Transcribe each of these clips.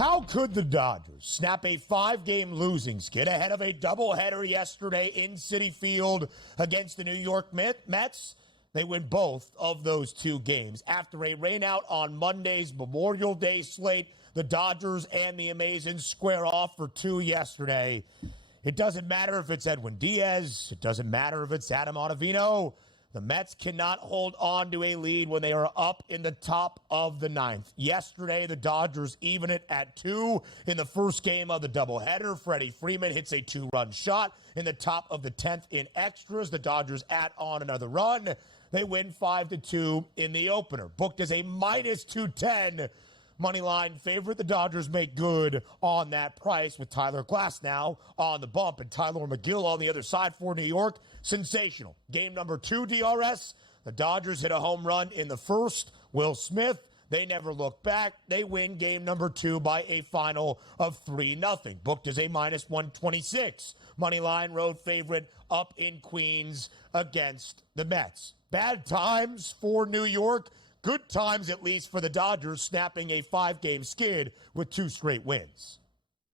How could the Dodgers snap a 5-game losing skid ahead of a doubleheader yesterday in Citi Field against the New York Mets? They win both of those 2 games. After a rainout on Monday's Memorial Day slate, the Dodgers and the Amazons square off for 2 yesterday. It doesn't matter if it's Edwin Diaz. It doesn't matter if it's Adam Ottavino. The Mets cannot hold on to a lead when they are up in the top of the 9th. Yesterday, the Dodgers even it at 2 in the first game of the doubleheader. Freddie Freeman hits a 2-run shot in the top of the 10th in extras. The Dodgers add on another run. They win 5-2 in the opener. Booked as a minus 210 moneyline favorite. The Dodgers make good on that price with Tyler Glasnow on the bump and Tyler McGill on the other side for New York. Sensational. Game number 2 DRS. The Dodgers hit a home run in the first. Will Smith, they never look back. They win game number 2 by a final of 3-0. Booked as a minus 126. Moneyline road favorite up in Queens against the Mets. Bad times for New York. Good times, at least, for the Dodgers, snapping a 5-game skid with 2 straight wins.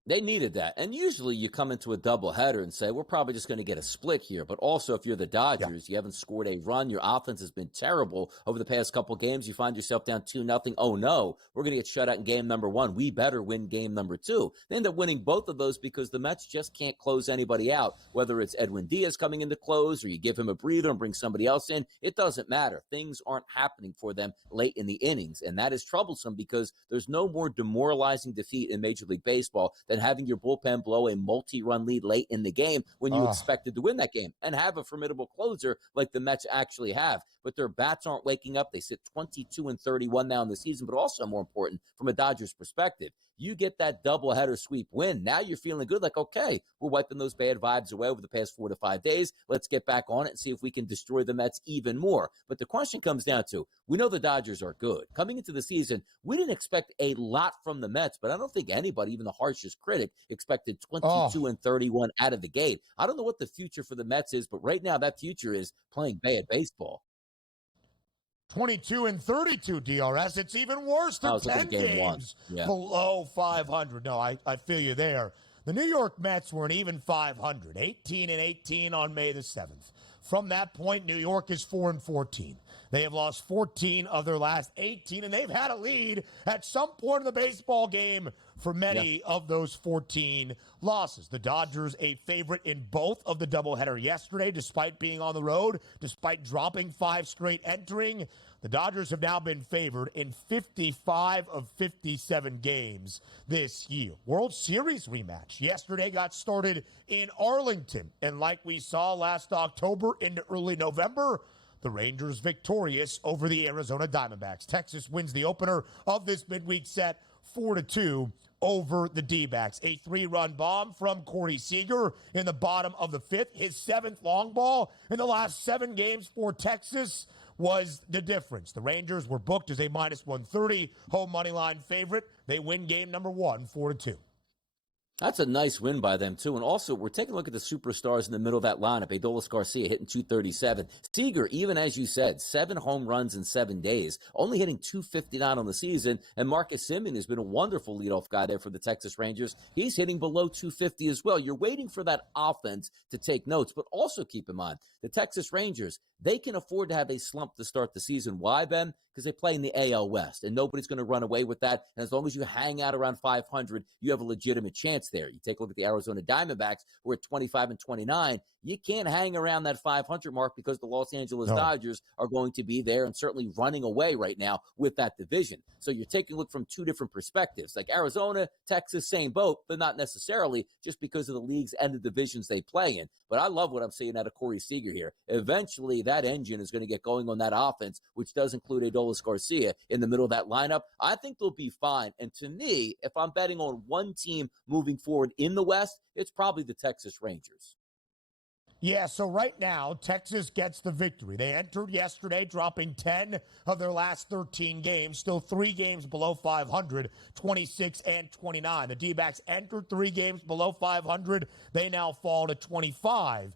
They needed that. And usually you come into a doubleheader and say, we're probably just going to get a split here. But also, if you're the Dodgers, you haven't scored a run. Your offense has been terrible over the past couple games. You find yourself down 2-0. Oh, no, we're going to get shut out in game number 1. We better win game number 2. They end up winning both of those because the Mets just can't close anybody out, whether it's Edwin Diaz coming in to close or you give him a breather and bring somebody else in. It doesn't matter. Things aren't happening for them late in the innings. And that is troublesome because there's no more demoralizing defeat in Major League Baseball than having your bullpen blow a multi-run lead late in the game when you expected to win that game and have a formidable closer like the Mets actually have. But their bats aren't waking up. They sit 22-31 now in the season, but also more important from a Dodgers perspective. You get that doubleheader sweep win. Now you're feeling good, like, okay, we're wiping those bad vibes away over the past 4 to 5 days. Let's get back on it and see if we can destroy the Mets even more. But the question comes down to, we know the Dodgers are good. Coming into the season, we didn't expect a lot from the Mets, but I don't think anybody, even the harshest critic, expected 22-31 out of the gate. I don't know what the future for the Mets is, but right now that future is playing bad baseball. 22-32 DRS. It's even worse than 10 games below 500. No, I feel you there. The New York Mets were an even 500, 18-18 on May the 7th. From that point, New York is 4-14. They have lost 14 of their last 18, and they've had a lead at some point in the baseball game for many of those 14 losses. The Dodgers a favorite in both of the doubleheader yesterday, despite being on the road, despite dropping 5 straight entering. The Dodgers have now been favored in 55 of 57 games this year. World Series rematch yesterday got started in Arlington, and like we saw last October into early November, the Rangers victorious over the Arizona Diamondbacks. Texas wins the opener of this midweek set 4-2 over the D-backs. A 3-run bomb from Corey Seager in the bottom of the 5th. His 7th long ball in the last 7 games for Texas was the difference. The Rangers were booked as a minus 130 home money line favorite. They win game number 1, 4-2. That's a nice win by them, too. And also, we're taking a look at the superstars in the middle of that lineup. Adolis Garcia hitting 237. Seager, even as you said, 7 home runs in 7 days, only hitting 259 on the season. And Marcus Semien has been a wonderful leadoff guy there for the Texas Rangers. He's hitting below 250 as well. You're waiting for that offense to take notes, but also keep in mind, the Texas Rangers, they can afford to have a slump to start the season. Why, Ben? Because they play in the AL West, and nobody's going to run away with that. And as long as you hang out around 500, you have a legitimate chance there. You take a look at the Arizona Diamondbacks, who are at 25-29. You can't hang around that 500 mark because the Los Angeles Dodgers are going to be there and certainly running away right now with that division. So you're taking a look from 2 different perspectives. Like Arizona, Texas, same boat, but not necessarily just because of the leagues and the divisions they play in. But I love what I'm seeing out of Corey Seager here. Eventually, that engine is going to get going on that offense, which does include Adolis Garcia in the middle of that lineup. I think they'll be fine. And to me, if I'm betting on one team moving forward in the West, it's probably the Texas Rangers. Yeah, so right now, Texas gets the victory. They entered yesterday, dropping 10 of their last 13 games, still 3 games below 500, 26-29. The D-backs entered 3 games below 500. They now fall to 25-29.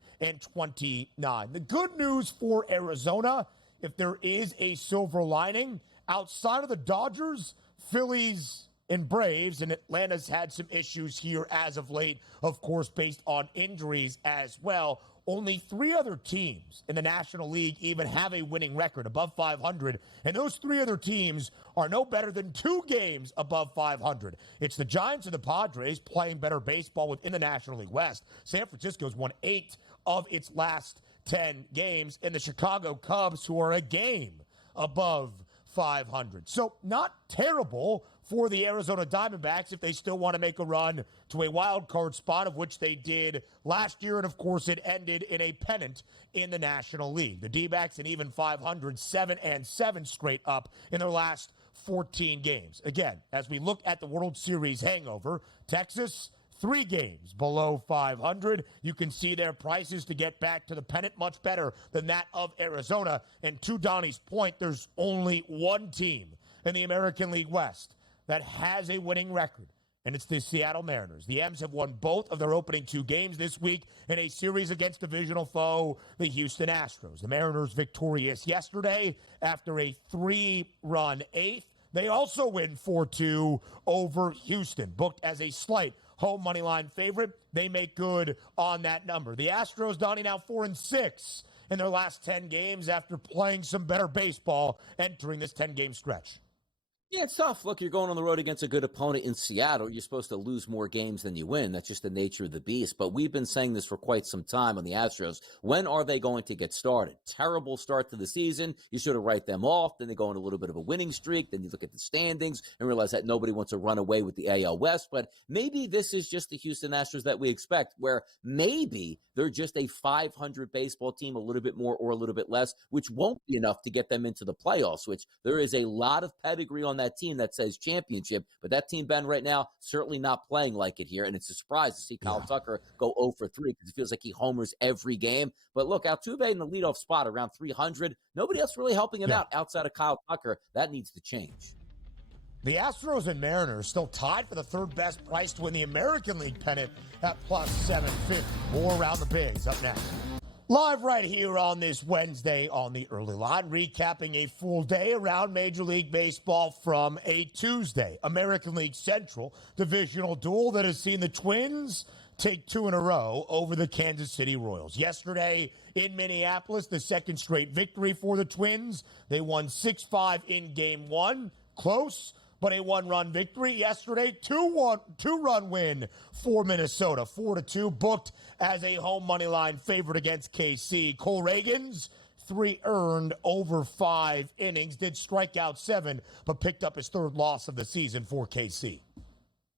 The good news for Arizona, if there is a silver lining, outside of the Dodgers, Phillies, and Braves, and Atlanta's had some issues here as of late, of course, based on injuries as well. Only 3 other teams in the National League even have a winning record above 500, and those 3 other teams are no better than 2 games above 500. It's the Giants and the Padres playing better baseball within the National League West. San Francisco's won 8 of its last 10 games, and the Chicago Cubs, who are a game above 500. So not terrible for the Arizona Diamondbacks if they still want to make a run to a wild card spot, of which they did last year. And, of course, it ended in a pennant in the National League. The D-backs an even 500, 7-7 straight up in their last 14 games. Again, as we look at the World Series hangover, Texas, 3 games below 500. You can see their prices to get back to the pennant much better than that of Arizona. And to Donnie's point, there's only one team in the American League West that has a winning record, and it's the Seattle Mariners. The M's have won both of their opening 2 games this week in a series against divisional foe, the Houston Astros. The Mariners victorious yesterday after a 3-run 8th. They also win 4-2 over Houston, booked as a slight home money line favorite. They make good on that number. The Astros, Donnie, now 4-6 in their last 10 games after playing some better baseball entering this 10-game stretch. Yeah, it's tough. Look, you're going on the road against a good opponent in Seattle. You're supposed to lose more games than you win. That's just the nature of the beast. But we've been saying this for quite some time on the Astros. When are they going to get started? Terrible start to the season. You sort of write them off. Then they go on a little bit of a winning streak. Then you look at the standings and realize that nobody wants to run away with the AL West. But maybe this is just the Houston Astros that we expect, where maybe they're just a 500 baseball team, a little bit more or a little bit less, which won't be enough to get them into the playoffs, which there is a lot of pedigree on that team that says championship. But that team, Ben, right now, certainly not playing like it here. And it's a surprise to see Kyle Tucker go 0 for 3 because it feels like he homers every game. But look, Altuve in the leadoff spot around 300. Nobody else really helping him out outside of Kyle Tucker. That needs to change. The Astros and Mariners still tied for the 3rd best price to win the American League pennant at plus 750. More around the bigs up next. Live right here on this Wednesday on the Early Line, recapping a full day around Major League Baseball from a Tuesday. American League Central divisional duel that has seen the Twins take 2 in a row over the Kansas City Royals. Yesterday in Minneapolis, the 2nd straight victory for the Twins. They won 6-5 in Game 1. Close, but a 1-run victory yesterday. 2-run win for Minnesota. 4-2, booked as a home money line favorite against KC. Cole Reagans, 3 earned over 5 innings, did strike out 7, but picked up his 3rd loss of the season for KC.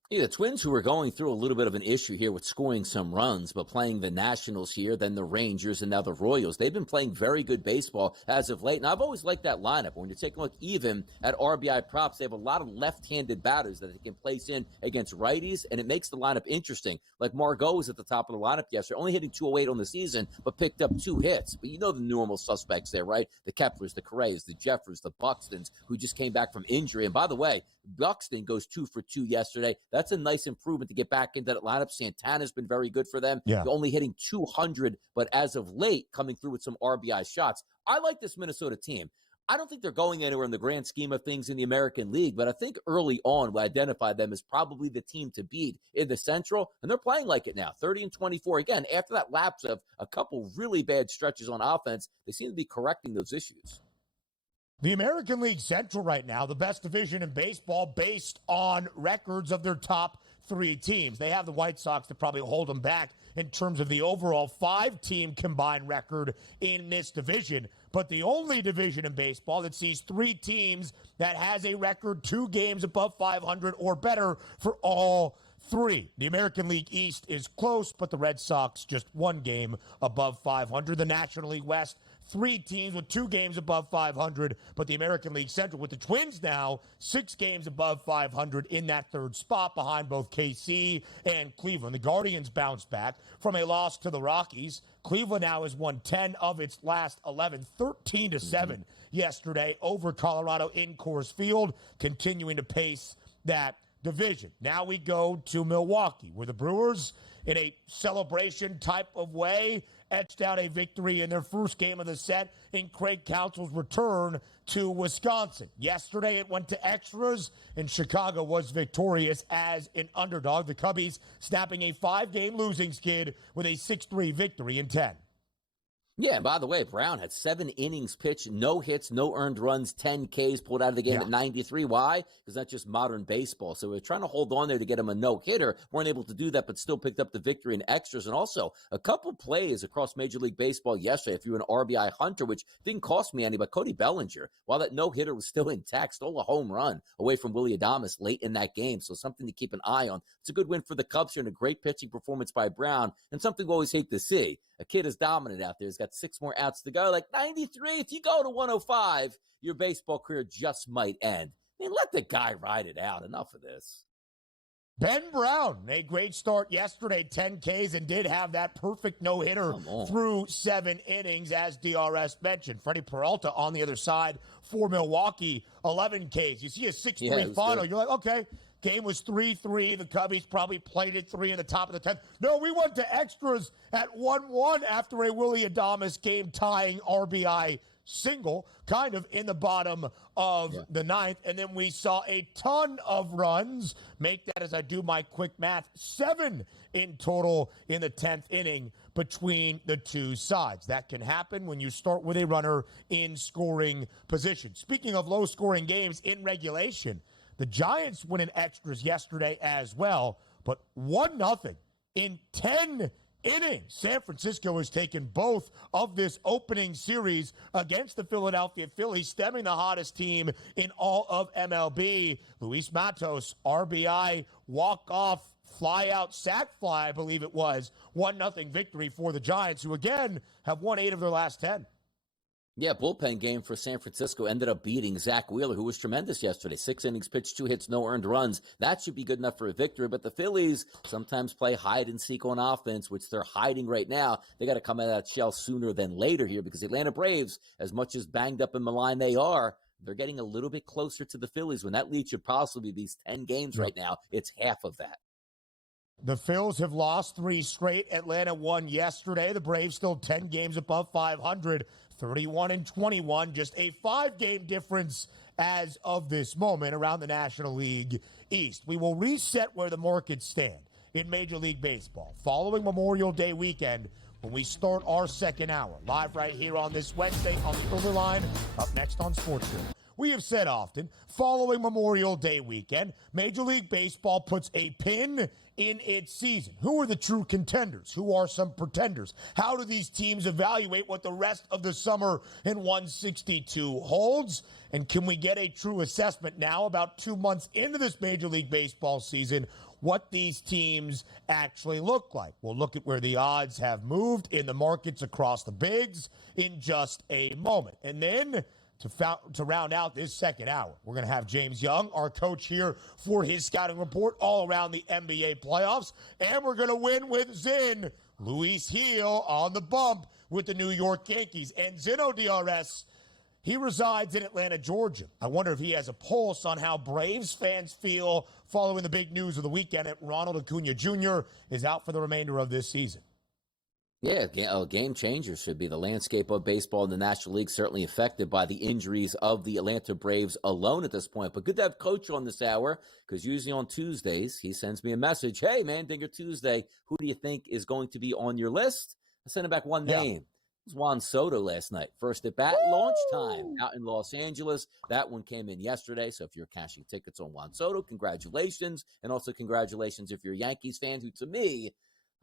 Yeah, the Twins, who are going through a little bit of an issue here with scoring some runs, but playing the Nationals here, then the Rangers, and now the Royals. They've been playing very good baseball as of late, and I've always liked that lineup. When you take a look even at RBI props, they have a lot of left-handed batters that they can place in against righties, and it makes the lineup interesting. Like Margot was at the top of the lineup yesterday, only hitting 208 on the season, but picked up 2 hits. But you know the normal suspects there, right? The Keplers, the Correas, the Jeffers, the Buxtons, who just came back from injury. And by the way, Buxton goes 2 for 2 yesterday. That's a nice improvement to get back into that lineup. Santana's been very good for them. Yeah. Only hitting 200, but as of late, coming through with some RBI shots. I like this Minnesota team. I don't think they're going anywhere in the grand scheme of things in the American League, but I think early on we identified them as probably the team to beat in the Central, and they're playing like it now, 30-24. Again, after that lapse of a couple really bad stretches on offense, they seem to be correcting those issues. The American League Central right now, the best division in baseball based on records of their top 3 teams. They have the White Sox to probably hold them back in terms of the overall 5-team combined record in this division. But the only division in baseball that sees 3 teams that has a record 2 games above 500 or better for all 3. The American League East is close, but the Red Sox just 1 game above 500. The National League West, 3 teams with 2 games above 500, but the American League Central with the Twins now 6 games above 500 in that 3rd spot behind both KC and Cleveland. The Guardians bounced back from a loss to the Rockies. Cleveland now has won 10 of its last 11, 13-7 yesterday over Colorado in Coors Field, continuing to pace that division. Now we go to Milwaukee, where the Brewers, in a celebration type of way, etched out a victory in their first game of the set in Craig Counsell's return to Wisconsin. Yesterday, it went to extras, and Chicago was victorious as an underdog. The Cubbies snapping a 5-game losing skid with a 6-3 victory in 10. Yeah, and by the way, Brown had 7 innings pitched, no hits, no earned runs, 10 Ks, pulled out of the game at 93. Why? Because that's just modern baseball. So we're trying to hold on there to get him a no-hitter. Weren't able to do that, but still picked up the victory in extras. And also, a couple plays across Major League Baseball yesterday. If you're an RBI hunter, which didn't cost me any, but Cody Bellinger, while that no-hitter was still intact, stole a home run away from Willie Adames late in that game. So something to keep an eye on. It's a good win for the Cubs here and a great pitching performance by Brown, and something we always hate to see. A kid is dominant out there. He's got 6 more outs to go. Like 93, if you go to 105, your baseball career just might end. I mean, let the guy ride it out. Enough of this. Ben Brown, a great start yesterday, 10 Ks, and did have that perfect no-hitter through 7 innings, as DRS mentioned. Freddie Peralta on the other side for Milwaukee, 11 Ks. You see a 6-3 final, you're like, okay. Game was 3-3. The Cubbies probably played it 3 in the top of the 10th. No, we went to extras at 1-1 after a Willie Adames game-tying RBI single, kind of in the bottom of the 9th. And then we saw a ton of runs. Make that, as I do my quick math, 7 in total in the 10th inning between the two sides. That can happen when you start with a runner in scoring position. Speaking of low-scoring games in regulation, the Giants win in extras yesterday as well, but 1-0 in 10 innings. San Francisco has taken both of this opening series against the Philadelphia Phillies, stemming the hottest team in all of MLB. Luis Matos, RBI, walk-off, fly-out, sac fly, I believe it was. 1-0 victory for the Giants, who again have won 8 of their last 10. Yeah, bullpen game for San Francisco ended up beating Zach Wheeler, who was tremendous yesterday. 6 innings pitched, 2 hits, no earned runs. That should be good enough for a victory. But the Phillies sometimes play hide and seek on offense, which they're hiding right now. They got to come out of that shell sooner than later here, because the Atlanta Braves, as much as banged up and maligned they are, they're getting a little bit closer to the Phillies when that lead should possibly be these 10 games right now. It's half of that. The Phils have lost 3 straight. Atlanta won yesterday. The Braves still 10 games above 500, 31-21. Just a 5-game difference as of this moment around the National League East. We will reset where the markets stand in Major League Baseball following Memorial Day weekend when we start our second hour. Live right here on this Wednesday on the Silver Line. Up next on SportsGrid. We have said often, following Memorial Day weekend, Major League Baseball puts a pin in its season. Who are the true contenders? Who are some pretenders? How do these teams evaluate what the rest of the summer in 162 holds? And can we get a true assessment now, about 2 months into this Major League Baseball season, what these teams actually look like? We'll look at where the odds have moved in the markets across the bigs in just a moment. And then to round out this second hour, we're going to have James Young, our coach, here for his scouting report all around the NBA playoffs. And we're going to win with Zin, Luis Gil on the bump with the New York Yankees. And Zino DRS, he resides in Atlanta, Georgia. I wonder if he has a pulse on how Braves fans feel following the big news of the weekend that Ronald Acuna Jr. is out for the remainder of this season. Yeah, a game changer should be. The landscape of baseball in the National League certainly affected by the injuries of the Atlanta Braves alone at this point. But good to have Coach on this hour, because usually on Tuesdays, he sends me a message. Hey, man, Dinger Tuesday, who do you think is going to be on your list? I sent him back one name. It was Juan Soto last night. First at bat, launch time out in Los Angeles. That one came in yesterday. So if you're cashing tickets on Juan Soto, congratulations. And also congratulations if you're a Yankees fan, who to me,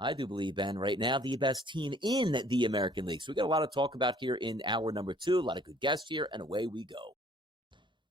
I do believe, Ben, right now, the best team in the American League. So we got a lot to talk about here in hour number 2. A lot of good guests here, and away we go.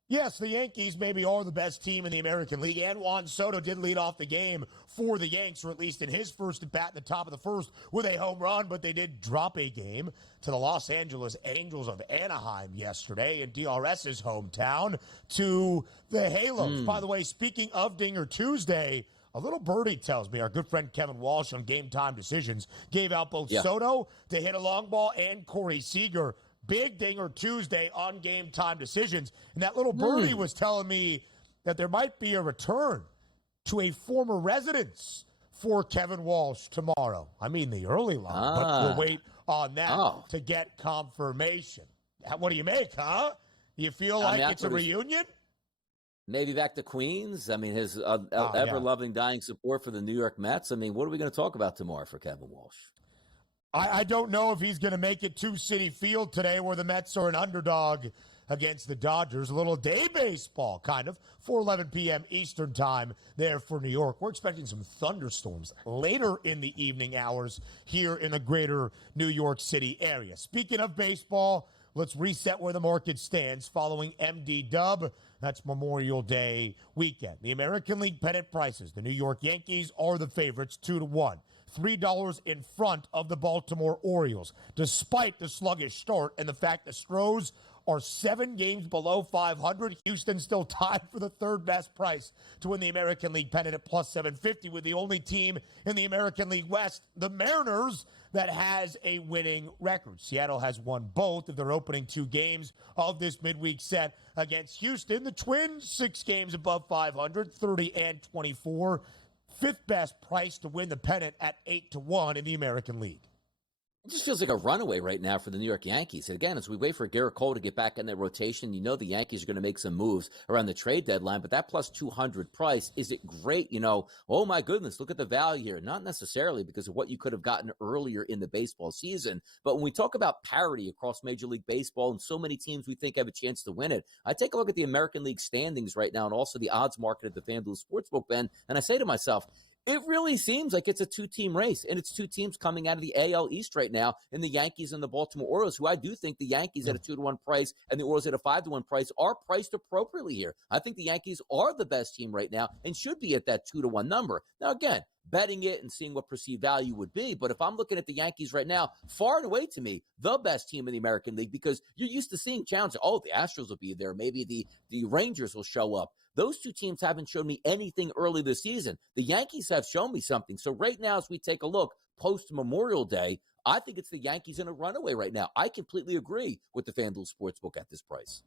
Yes, the Yankees maybe are the best team in the American League, and Juan Soto did lead off the game for the Yanks, or at least in his first at bat in the top of the first with a home run, but they did drop a game to the Los Angeles Angels of Anaheim yesterday in DRS's hometown to the Halos. By the way, speaking of Dinger Tuesday, a little birdie tells me our good friend Kevin Walsh on Game Time Decisions gave out both Soto to hit a long ball and Corey Seager. Big Dinger Tuesday on Game Time Decisions. And that little birdie was telling me that there might be a return to a former residence for Kevin Walsh tomorrow. I mean, the early line, but we'll wait on that Oh. to get confirmation. What do you make, huh? You feel like it's a reunion? Maybe back to Queens. I mean, his yeah. ever-loving, dying support for the New York Mets. I mean, what are we going to talk about tomorrow for Kevin Walsh? I don't know if he's going to make it to Citi Field today, where the Mets are an underdog against the Dodgers. A little day baseball, kind of, 4:11 p.m. Eastern time there for New York. We're expecting some thunderstorms later in the evening hours here in the greater New York City area. Speaking of baseball, let's reset where the market stands following MD Dub. That's Memorial Day weekend. The American League pennant prices. The New York Yankees are the favorites, 2-1. $3 in front of the Baltimore Orioles, despite the sluggish start and the fact the Astros are 7 games below 500. Houston still tied for the third best price to win the American League pennant at plus 750, with the only team in the American League West, the Mariners, that has a winning record. Seattle has won both of their opening 2 games of this midweek set against Houston. The Twins, 6 games above 500, 30 and 24. 5th best price to win the pennant at 8-1 in the American League. It just feels like a runaway right now for the New York Yankees. And again, as we wait for Garrett Cole to get back in that rotation, you know the Yankees are going to make some moves around the trade deadline, but that plus 200 price, is it great? You know, oh my goodness, look at the value here. Not necessarily, because of what you could have gotten earlier in the baseball season. But when we talk about parity across Major League Baseball and so many teams we think have a chance to win it, I take a look at the American League standings right now and also the odds market at the FanDuel Sportsbook, Ben, and I say to myself, it really seems like it's a 2-team race, and it's 2 teams coming out of the AL East right now in the Yankees and the Baltimore Orioles, who I do think the Yankees at a 2-1 price and the Orioles at a 5-1 price are priced appropriately here. I think the Yankees are the best team right now and should be at that 2-1 number. Now, again, betting it and seeing what perceived value would be. But if I'm looking at the Yankees right now, far and away to me, the best team in the American League, because you're used to seeing challenges. Oh, the Astros will be there. Maybe the Rangers will show up. Those 2 teams haven't shown me anything early this season. The Yankees have shown me something. So right now, as we take a look post-Memorial Day, I think it's the Yankees in a runaway right now. I completely agree with the FanDuel Sportsbook at this price.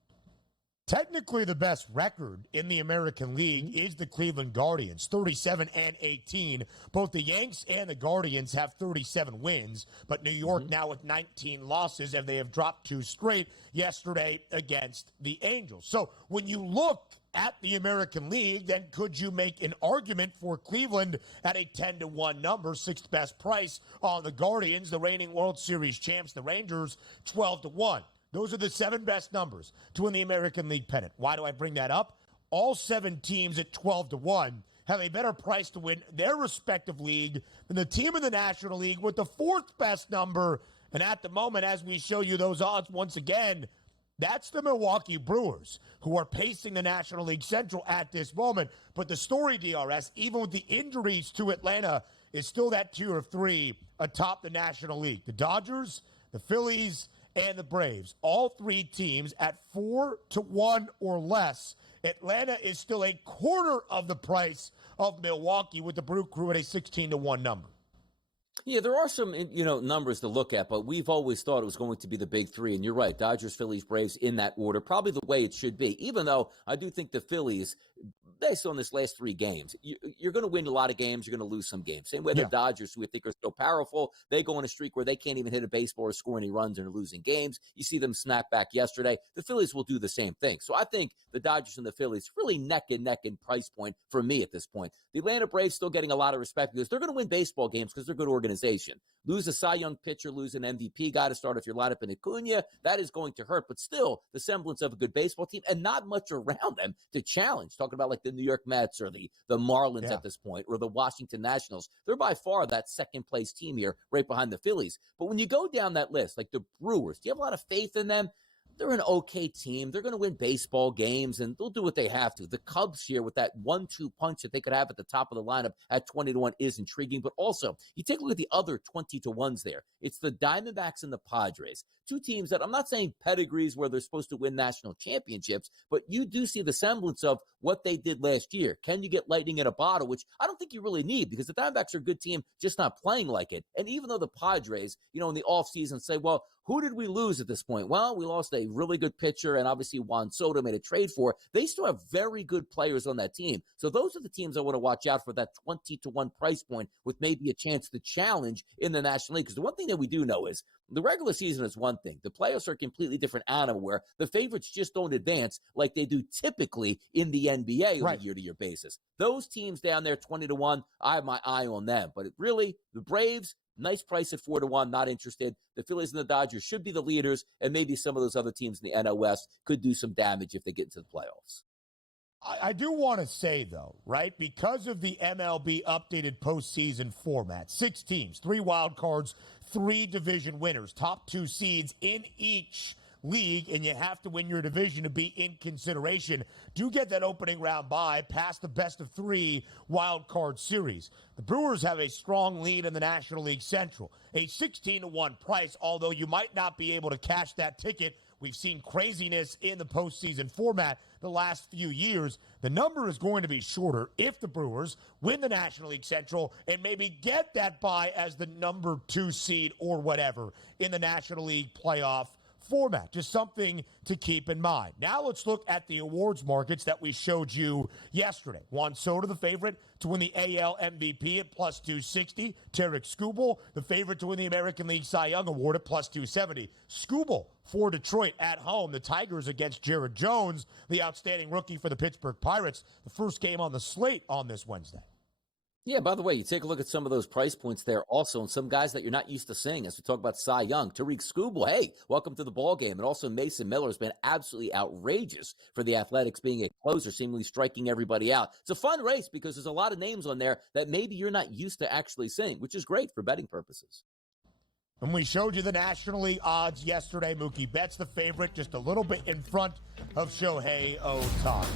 Technically, the best record in the American League is the Cleveland Guardians, 37 and 18. Both the Yanks and the Guardians have 37 wins, but New York now with 19 losses, and they have dropped 2 straight yesterday against the Angels. So when you look at the American League, then could you make an argument for Cleveland at a 10-1 number, 6th best price on the Guardians, the reigning World Series champs, the Rangers, 12-1. Those are the 7 best numbers to win the American League pennant. Why do I bring that up? All 7 teams at 12-1 have a better price to win their respective league than the team in the National League with the 4th best number. And at the moment, as we show you those odds once again, that's the Milwaukee Brewers, who are pacing the National League Central at this moment. But the story, DRS, even with the injuries to Atlanta, is still that tier of 3 atop the National League. The Dodgers, the Phillies, and the Braves, all 3 teams at 4-1 or less. Atlanta is still a quarter of the price of Milwaukee, with the Brew Crew at a 16-1 number. Yeah, there are some, numbers to look at, but we've always thought it was going to be the big 3. And you're right, Dodgers, Phillies, Braves in that order, probably the way it should be, even though I do think the Phillies, based on this last 3 games, you're going to win a lot of games, you're going to lose some games. Same way the Dodgers, who we think are so powerful, they go on a streak where they can't even hit a baseball or score any runs and are losing games. You see them snap back yesterday. The Phillies will do the same thing. So I think the Dodgers and the Phillies really neck and neck in price point for me at this point. The Atlanta Braves still getting a lot of respect because they're going to win baseball games because they're a good organization. Lose a Cy Young pitcher, lose an MVP guy to start if you're lined up in Acuna, that is going to hurt, but still the semblance of a good baseball team and not much around them to challenge. Talking about like the New York Mets or the Marlins at this point, or the Washington Nationals. They're by far that 2nd place team here, right behind the Phillies. But when you go down that list, like the Brewers, do you have a lot of faith in them? They're an okay team. They're going to win baseball games, and they'll do what they have to. The Cubs here with that 1-2 punch that they could have at the top of the lineup at 20-1 is intriguing. But also, you take a look at the other 20-1s there. It's the Diamondbacks and the Padres. 2 teams that I'm not saying pedigrees where they're supposed to win national championships, but you do see the semblance of what they did last year. Can you get lightning in a bottle, which I don't think you really need, because the Diamondbacks are a good team, just not playing like it. And even though the Padres, in the offseason say, well, Who did we lose at this point? Well, we lost a really good pitcher, and obviously Juan Soto made a trade for. They still have very good players on that team. So those are the teams I want to watch out for, that 20-1 price point with maybe a chance to challenge in the National League. Because the one thing that we do know is the regular season is one thing. The playoffs are a completely different animal where the favorites just don't advance like they do typically in the NBA on a year-to-year basis. Those teams down there, 20-1, I have my eye on them. But really, the Braves, nice price at 4-1, not interested. The Phillies and the Dodgers should be the leaders, and maybe some of those other teams in the NL West could do some damage if they get into the playoffs. I do want to say, though, right, because of the MLB updated postseason format, 6 teams, 3 wild cards, 3 division winners, top 2 seeds in each league, and you have to win your division to be in consideration. Do get that opening round bye past the best of 3 wild card series. The Brewers have a strong lead in the National League Central, a 16-1 price, although you might not be able to cash that ticket. We've seen craziness in the postseason format the last few years. The number is going to be shorter if the Brewers win the National League Central and maybe get that bye as the number 2 seed or whatever in the National League playoff format. Just something to keep in mind. Now let's look at the awards markets that we showed you yesterday. Juan Soto, the favorite to win the AL MVP at plus 260. Tarek Skubal, the favorite to win the American League Cy Young Award at plus 270. Skubal for Detroit at home. The Tigers against Jared Jones, the outstanding rookie for the Pittsburgh Pirates. The first game on the slate on this Wednesday. Yeah, by the way, you take a look at some of those price points there also, and some guys that you're not used to seeing as we talk about Cy Young. Tariq Skubal, hey, welcome to the ball game. And also Mason Miller has been absolutely outrageous for the Athletics, being a closer, seemingly striking everybody out. It's a fun race because there's a lot of names on there that maybe you're not used to actually seeing, which is great for betting purposes. And we showed you the National League odds yesterday. Mookie Betts the favorite, just a little bit in front of Shohei Ohtani.